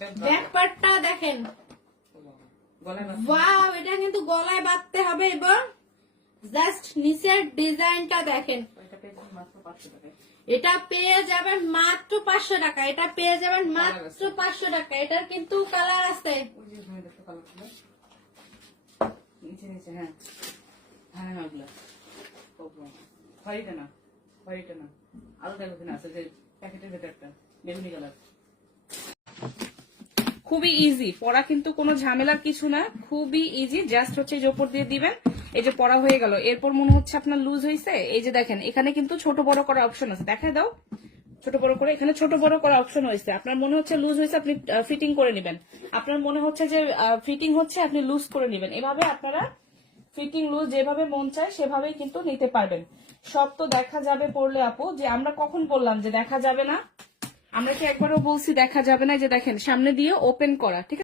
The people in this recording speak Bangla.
ব্যাক পার্টটা দেখেন, ওয়াও, এটা কিন্তু গলায় বাঁধতে হবে এবং জাস্ট নিচের ডিজাইনটা দেখেন। এটা পেয়ে যাবেন মাত্র 500 টাকা, এটা পেয়ে যাবেন মাত্র 500 টাকা। এটার কিন্তু কালার আছে, খুবই ইজি পরা, কিন্তু কোনো ঝামেলার কিছু না, খুবই ইজি। জাস্ট হচ্ছে এই যে উপর দিয়ে দিবেন, এই যে পরা হয়ে গেল। এরপর মনে হচ্ছে আপনার লুজ হয়েছে, এই যে দেখেন এখানে কিন্তু ছোট বড় করার অপশন আছে, দেখা দাও ছোট বড় করে, এখানে ছোট বড় করার অপশন হয়েছে। আপনার মনে হচ্ছে লুজ হয়েছে, আপনি ফিটিং করে নেবেন। আপনার মনে হচ্ছে যে ফিটিং হচ্ছে, আপনি লুজ করে নেবেন। এভাবে আপনারা ফিটিং লুজ যেভাবে মন চায় সেভাবেই কিন্তু নিতে পারবেন। সব তো দেখা যাবে পরলে আপু, যে আমরা কখন বললাম যে দেখা যাবে না? আমরা কি একবারও বলছি দেখা যাবে না? যে দেখেন সামনে দিয়ে ওপেন করা, ঠিক আছে।